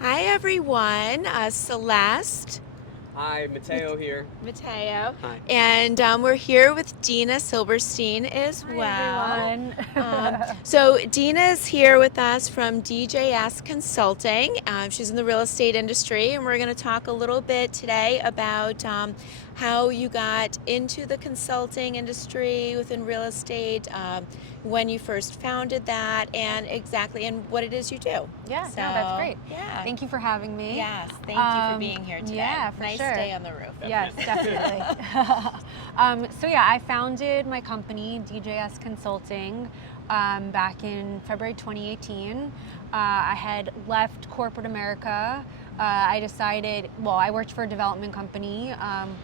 Hi everyone, Celeste, Hi, Mateo here. Mateo, Hi. and we're here with Dina Silberstein as Hi well. everyone. So Dina's here with us from DJS Consulting. She's in the real estate industry, and we're going to talk a little bit today about how you got into the consulting industry within real estate, when you first founded that, and exactly and what it is you do. Yeah, So, no, that's great. Yeah. Thank you for having me. Yes, thank you for being here today. Yeah, for nice sure. day on the roof. Yes, definitely. So yeah, I founded my company, DJS Consulting, back in February 2018. I had left corporate America. I decided, I worked for a development company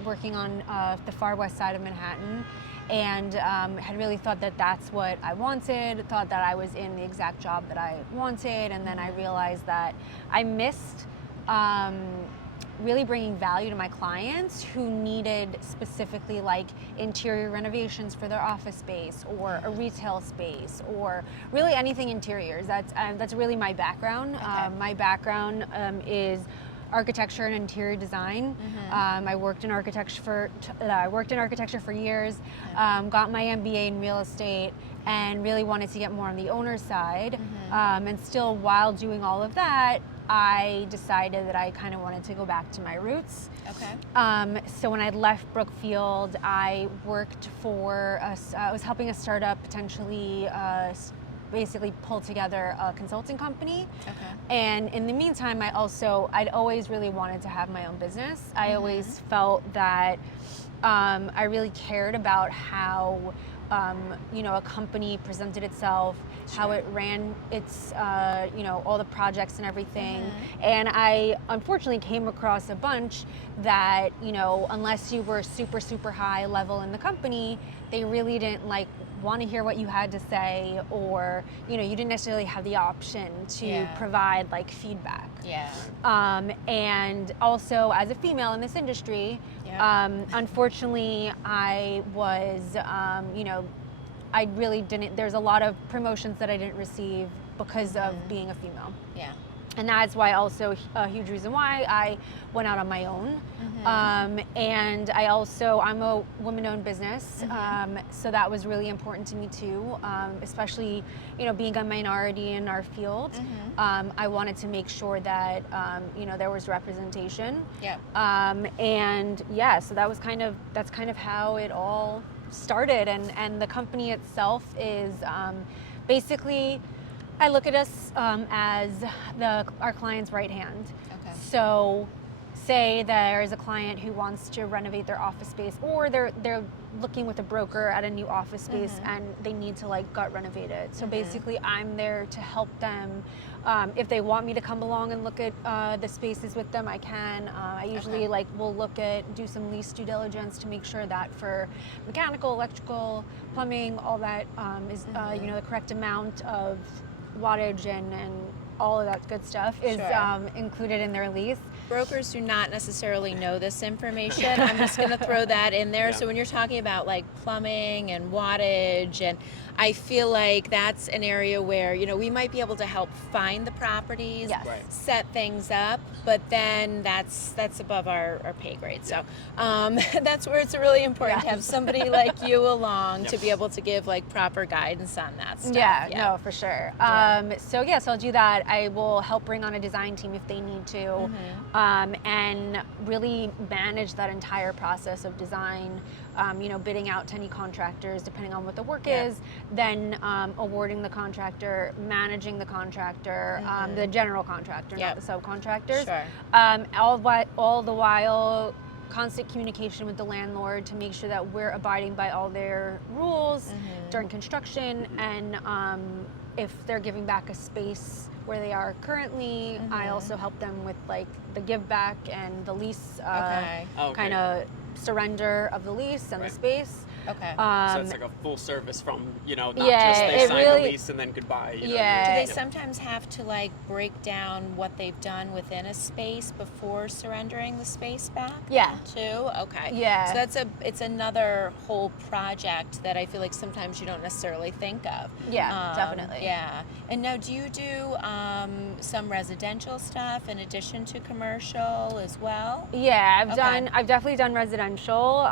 working on the far west side of Manhattan, and had really thought that that's what I wanted, thought that I was in the exact job that I wanted, and then I realized that I missed really bringing value to my clients who needed specifically like interior renovations for their office space or a retail space or really anything interiors. That's really my background. Okay. My background is architecture and interior design. I worked in architecture for years. Got my MBA in real estate, and really wanted to get more on the owner side. And still, while doing all of that, I decided that I kind of wanted to go back to my roots. Okay. So when I left Brookfield, I worked for I was helping a startup potentially basically pull together a consulting company. Okay. And in the meantime, I'd always really wanted to have my own business. I always felt that I really cared about how a company presented itself, how it ran its, all the projects and everything. And I unfortunately came across a bunch that, unless you were super, super high level in the company, they really didn't want to hear what you had to say, or, you didn't necessarily have the option to provide feedback. Yeah. And also as a female in this industry, unfortunately, I was, I really didn't, there's a lot of promotions that I didn't receive because of being a female. Yeah. And that's why also a huge reason why I went out on my own. And I'm a woman-owned business. So that was really important to me too, especially, being a minority in our field. I wanted to make sure that, there was representation. Yeah. And yeah, so that's kind of how it all started. And the company itself is basically, I look at us as our client's right hand. Okay. So say there is a client who wants to renovate their office space, or they're looking with a broker at a new office space and they need to gut renovate it. So basically I'm there to help them. If they want me to come along and look at the spaces with them, I can. I usually will do some lease due diligence to make sure that for mechanical, electrical, plumbing, all that is the correct amount of wattage and all of that good stuff is included in their lease. Brokers do not necessarily know this information. I'm just going to throw that in there. So when you're talking about plumbing and wattage, and I feel like that's an area where, we might be able to help find the properties, Yes. Right. set things up, but then that's above our pay grade. So that's where it's really important to have somebody like you along to be able to give proper guidance on that stuff. Yeah, no, for sure. So I'll do that. I will help bring on a design team if they need to, and really manage that entire process of design. Bidding out to any contractors depending on what the work is, then awarding the contractor, managing the contractor, the general contractor, not the subcontractors. Sure. All the while, constant communication with the landlord to make sure that we're abiding by all their rules during construction, and if they're giving back a space where they are currently, I also help them with the give back and the lease kind of surrender of the lease and the space. Okay. So it's like a full service from, not Yeah, just they it sign really- the lease and then goodbye. Yeah. Do they sometimes have to like break down what they've done within a space before surrendering the space back? Yeah. Too? Okay. Yeah. So it's another whole project that I feel like sometimes you don't necessarily think of. Yeah, definitely. Yeah. And now do you do some residential stuff in addition to commercial as well? Yeah, Okay. I've definitely done residential,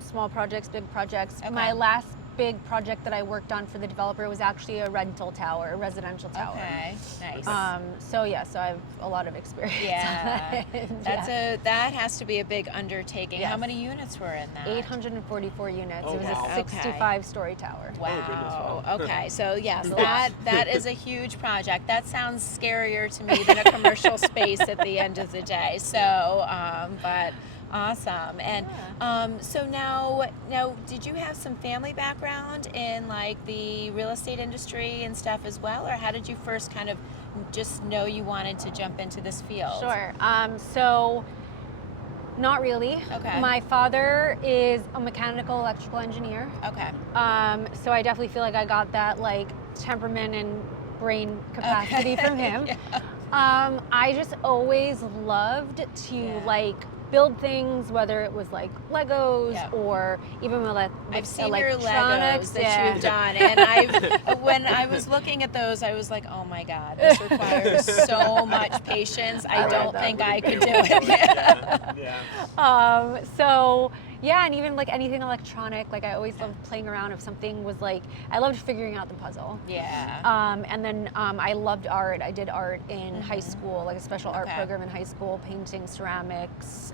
small projects, big projects. Okay. My last big project that I worked on for the developer was actually a rental tower, a residential tower. Okay. Nice. So I have a lot of experience. Yeah. on That's that has to be a big undertaking. Yes. How many units were in that? 844 units. Oh, It was wow. a 65-story tower. Wow. Oh, goodness, wow. Okay. So yes, that is a huge project. That sounds scarier to me than a commercial space at the end of the day. So, but awesome. And so now, did you have some family background in like the real estate industry and stuff as well, or how did you first kind of just know you wanted to jump into this field? Sure. So, not really. Okay. My father is a mechanical electrical engineer. Okay. So I definitely feel like I got that like temperament and brain capacity from him. Yeah. I just always loved to like build things, whether it was like Legos or even with I've seen your electronics. Legos that you've done, and when I was looking at those, I was like, oh my God, this requires so much patience. I don't think I could do it. Yeah. So yeah, and even like anything electronic, like I always loved playing around if something was like, I loved figuring out the puzzle. Yeah. And then I loved art. I did art in high school, like a special art program in high school, painting, ceramics,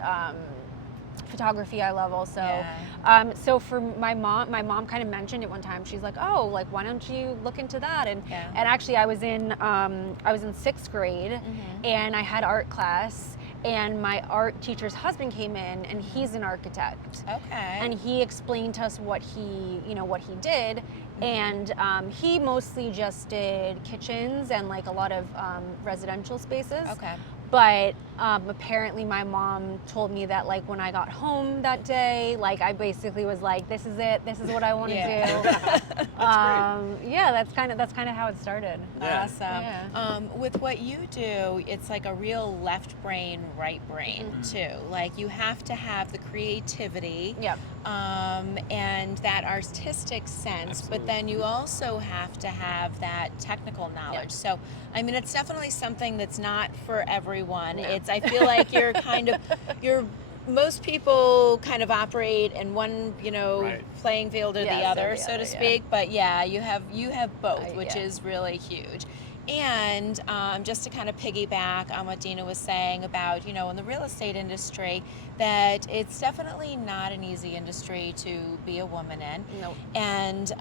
photography I love also. Yeah. So for my mom kind of mentioned it one time. She's like, oh, like why don't you look into that? And actually I was in 6th grade and I had art class. And my art teacher's husband came in, and he's an architect. Okay. And he explained to us what he did, and he mostly just did kitchens and like a lot of residential spaces. Okay. But apparently my mom told me that like when I got home that day, like I basically was like, this is it, this is what I want to do. That's kind of how it started. Awesome. Yeah. With what you do, it's like a real left brain, right brain too. Like you have to have the creativity and that artistic sense, but then you also have to have that technical knowledge. So, I mean, it's definitely something that's not for everyone. No. I feel like most people kind of operate in one, playing field or the other, so to speak. But yeah, you have both, which is really huge. And just to kind of piggyback on what Dina was saying about, in the real estate industry, that it's definitely not an easy industry to be a woman in. Nope. And,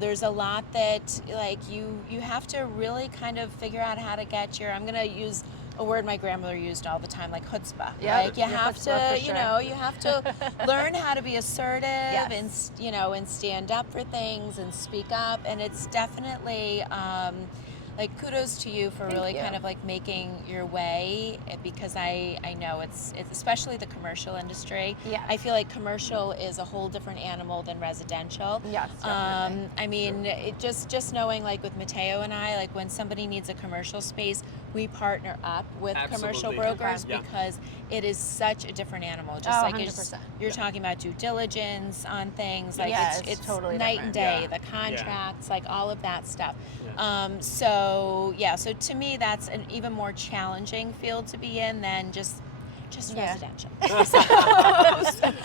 there's a lot that, like, you have to really kind of figure out how to get I'm going to use a word my grandmother used all the time, like chutzpah. Yeah, like you have to, you have to learn how to be assertive and, and stand up for things and speak up. And it's definitely, like kudos to you for really kind of like making your way, because I know it's especially the commercial industry. Yeah. I feel like commercial is a whole different animal than residential. Yes, definitely. I mean, it just knowing like with Mateo and I, like when somebody needs a commercial space, we partner up with commercial brokers because it is such a different animal. Just like 100%. You're talking about due diligence on things, like it's totally night and day, the contracts, like all of that stuff. So to me that's an even more challenging field to be in than just residential.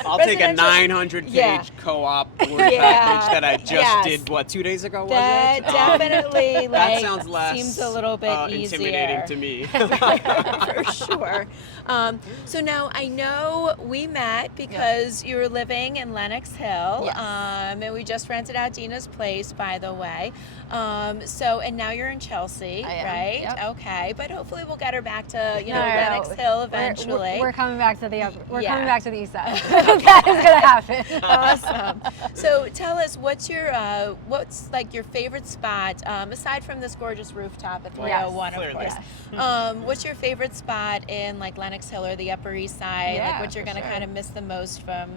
I'll take a 900-page co-op word package that I just did, 2 days ago, was that it? Definitely, that sounds less seems a little bit intimidating to me. For sure. So now I know we met because you were living in Lenox Hill, and we just rented out Dina's place, by the way. And now you're in Chelsea, right? Yep. Okay, but hopefully we'll get her back to Lenox Hill eventually. We're coming back to the coming Yeah. back to the east side. That is gonna happen. Awesome. So tell us, what's like your favorite spot aside from this gorgeous rooftop at 301, Yes, of course. yes. What's your favorite spot in like Lenox Hill or the Upper East Side? Yeah, like what you're for gonna sure. kind of miss the most from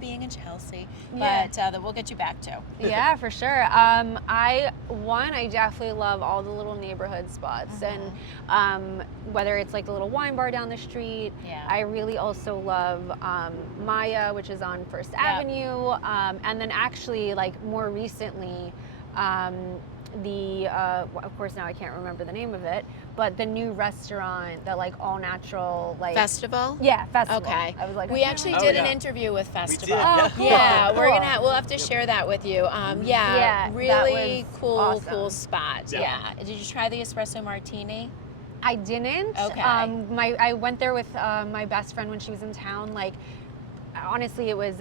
being in Chelsea, Yeah. but that we'll get you back to. Yeah, for sure. I definitely love all the little neighborhood spots, and whether it's like the little wine bar down the street. Yeah. I really also love Maya, which is on First Avenue, and then actually like more recently, of course now I can't remember the name of it, but the new restaurant, the like all natural like Festival? Yeah, Festival. Okay. I was like, We actually Oh, did an yeah. interview with We Festival. did, Oh, cool. Yeah, Cool. we'll have to share that with you. Yeah, really that was cool, awesome. cool spot. Yeah. Yeah. Did you try the espresso martini? I didn't. Okay. I went there with my best friend when she was in town. Like, honestly, it was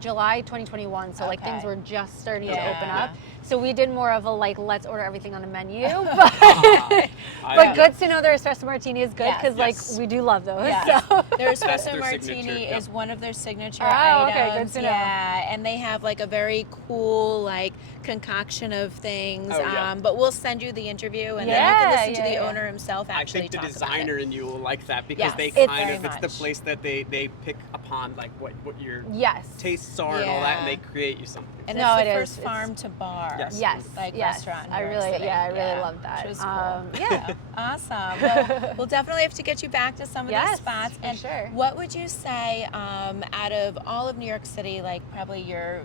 July 2021, so like things Okay. were just starting to Yeah. open up. So we did more of a like, let's order everything on the menu. But good to know their espresso martini is good Yes. because Yes. like we do love those. Yes. So. Their That's espresso their martini signature, yeah. is one of their signature Oh, items. okay, good to know. Yeah, and they have like a very cool like concoction of things. Oh, yeah. But we'll send you the interview, and then you Yeah, can listen to yeah, the yeah. owner himself I actually think the talk designer about it. in you will like that because Yes. they It's kind very of, it's the much. place that they pick upon like what your Yes. tastes are and all that, and Yeah. they create you something. And No, it's the it is. first farm to bar. Yes. Yes. Like yes. restaurant in I New York really, City. yeah, I really love that. Which was cool. Yeah. Awesome. Well, we'll definitely have to get you back to some of these Yes, spots. for And sure. what would you say out of all of New York City, like probably your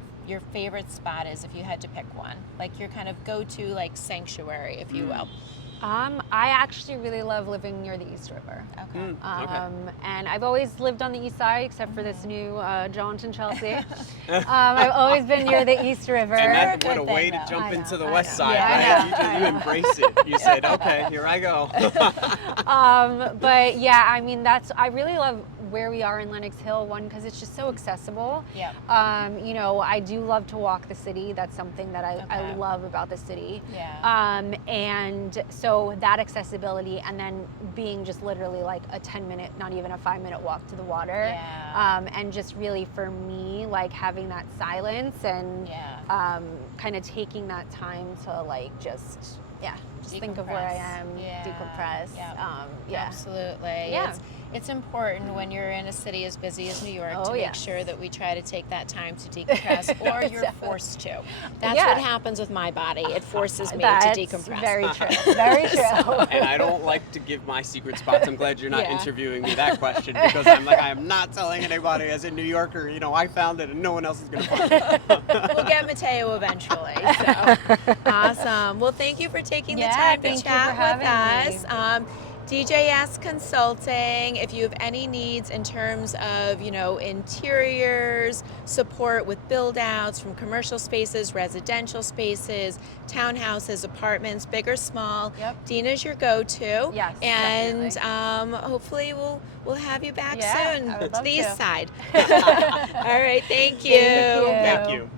favorite spot is if you had to pick one, like your kind of go-to like sanctuary, if you will. I actually really love living near the East River. Okay. Okay. And I've always lived on the east side, except for this new jaunt in Chelsea. I've always been near the East River. And Very that, what a good thing, way to though. jump I know, into the I west know. side, Yeah, right? I You embrace it. You said, okay, here I go. But yeah, I mean, I really love where we are in Lenox Hill, one, because it's just so accessible. Yeah. You know, I do love to walk the city. That's something that I Okay. love about the city. Yeah. And so that accessibility, and then being just literally like a 10-minute, not even a 5-minute walk to the water. Yeah. And just really for me, like having that silence and Yeah. kind of taking that time to like just think of where I Decompress. am, Yeah. decompress. Yeah. Absolutely. Yeah. It's important when you're in a city as busy as New York Oh, to make yes. sure that we try to take that time to decompress, or you're forced to. That's Yeah. what happens with my body. It forces me That's to decompress. very true. Very true. And I don't like to give my secret spots. I'm glad you're not Yeah. interviewing me that question, because I'm like, I am not telling anybody as a New Yorker, you know, I found it and no one else is going to find it. We'll get Mateo eventually. So awesome. Well, thank you for taking the Yeah, time to thank you chat for with having us. DJS Consulting, if you have any needs in terms of, you know, interiors, support with build outs from commercial spaces, residential spaces, townhouses, apartments, big or small, Yep. Dina's your go-to. Yes, And definitely. hopefully we'll have you back Yeah, soon I would to love the east to. side. All right, thank you. Thank you. Thank you.